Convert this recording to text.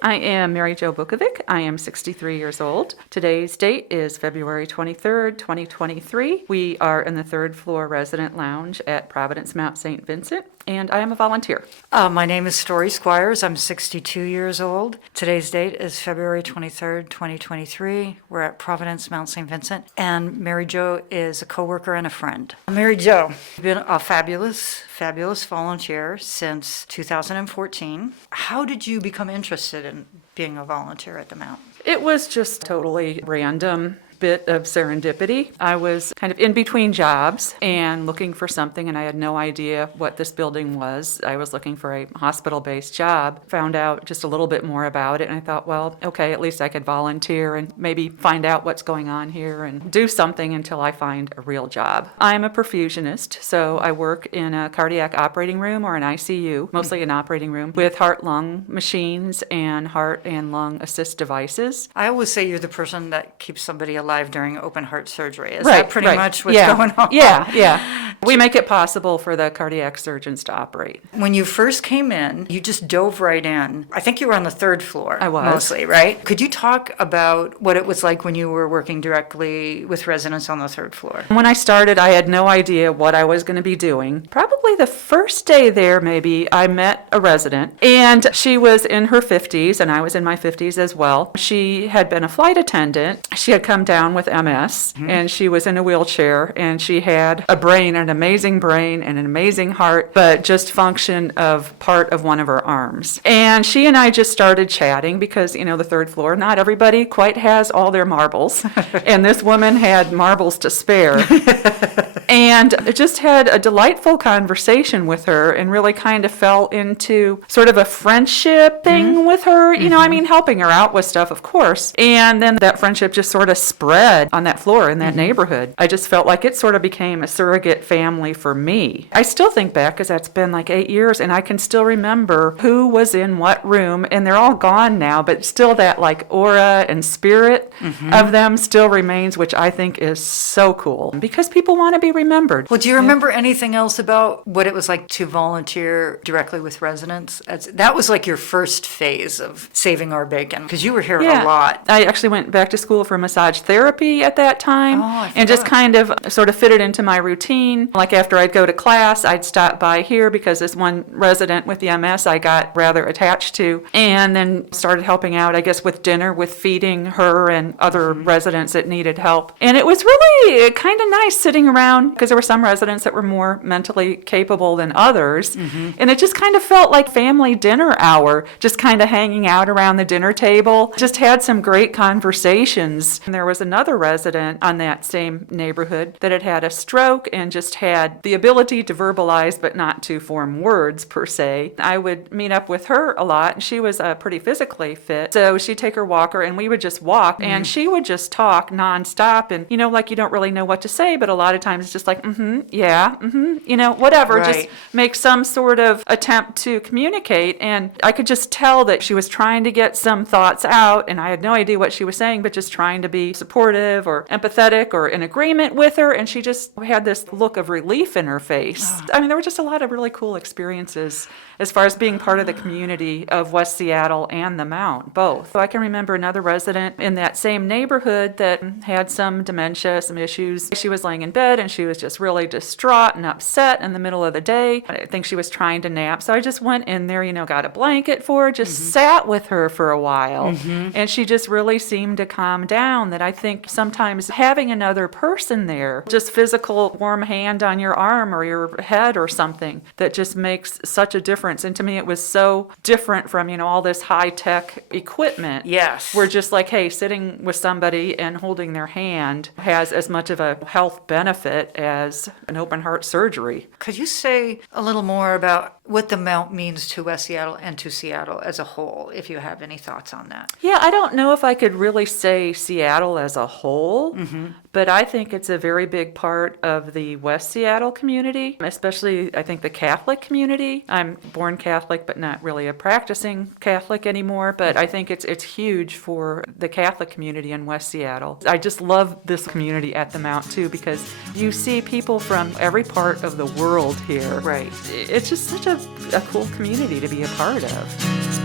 I am Mary Jo Bukovik. I am 63 years old. Today's date is February 23rd, 2023. We are in the third floor resident lounge at Providence Mount St. Vincent, and I am a volunteer. My name is Storey Squires. I'm 62 years old. Today's date is February 23rd, 2023. We're at Providence Mount St. Vincent, and Mary Jo is a coworker and a friend. Mary Jo, you've been a fabulous volunteer since 2014. How did you become interested in being a volunteer at the Mount? It was just totally random. Bit of serendipity. I was kind of in between jobs and looking for something, and I had no idea what this building was. I was looking for a hospital-based job, found out just a little bit more about it, and I thought, well, okay, at least I could volunteer and maybe find out what's going on here and do something until I find a real job. I'm a perfusionist, so I work in a cardiac operating room or an ICU, mostly an operating room, with heart-lung machines and heart and lung assist devices. I always say you're the person that keeps somebody alive during open heart surgery. Is Right, that pretty much what's yeah. going on? Yeah. We make it possible for the cardiac surgeons to operate. When you first came in, you just dove right in. I think you were on the third floor. I was. Mostly, right? Could you talk about what it was like when you were working directly with residents on the third floor? When I started, I had no idea what I was going to be doing. Probably the first day there, maybe, I met a resident, and she was in her 50s, and I was in my 50s as well. She had been a flight attendant. She had come down with MS, and she was in a wheelchair, and she had a brain, an amazing brain and an amazing heart, but just function of part of one of her arms. And she and I just started chatting because, the third floor, not everybody quite has all their marbles, and this woman had marbles to spare. And I just had a delightful conversation with her and really kind of fell into sort of a friendship thing with her, helping her out with stuff, of course. And then that friendship just sort of spread on that floor in that neighborhood. I just felt like it sort of became a surrogate family for me. I still think back, because that's been like 8 years, and I can still remember who was in what room, and they're all gone now, but still that like aura and spirit of them still remains, which I think is so cool, because people want to be remembered. Well, do you remember anything else about what it was like to volunteer directly with residents? That was like your first phase of saving our bacon, because you were here a lot. I actually went back to school for massage therapy at that time, and just kind of sort of fit it into my routine. Like after I'd go to class, I'd stop by here because this one resident with the MS I got rather attached to, and then started helping out, I guess, with dinner, with feeding her and other residents that needed help. And it was really kind of nice sitting around, because there were some residents that were more mentally capable than others, and it just kind of felt like family dinner hour, just kind of hanging out around the dinner table. Just had some great conversations. And there was another resident on that same neighborhood that had had a stroke and just had the ability to verbalize but not to form words per se. I would meet up with her a lot, and she was pretty physically fit, so she'd take her walker and we would just walk, and she would just talk nonstop, and like you don't really know what to say, but a lot of times it's just like whatever, Right. just make some sort of attempt to communicate. And I could just tell that she was trying to get some thoughts out, and I had no idea what she was saying, but just trying to be supportive or empathetic or in agreement with her, and she just had this look of relief in her face. There were just a lot of really cool experiences as far as being part of the community of West Seattle and the Mount, both. So I can remember another resident in that same neighborhood that had some dementia, some issues. She was laying in bed, and she was just really distraught and upset in the middle of the day. I think she was trying to nap, so I just went in there, got a blanket for her, just sat with her for a while, and she just really seemed to calm down. That I think sometimes having another person there, just physical warm hand on your arm or your head or something, that just makes such a difference. And to me, it was so different from, all this high-tech equipment. Yes. We're just like, hey, sitting with somebody and holding their hand has as much of a health benefit as an open heart surgery. Could you say a little more about what the Mount means to West Seattle and to Seattle as a whole, if you have any thoughts on that? Yeah, I don't know if I could really say Seattle as a whole, but I think it's a very big part of the West Seattle community, especially, I think, the Catholic community. I'm born Catholic, but not really a practicing Catholic anymore, but I think it's huge for the Catholic community in West Seattle. I just love this community at the Mount, too, because you see people from every part of the world here. Right. It's just such a cool community to be a part of.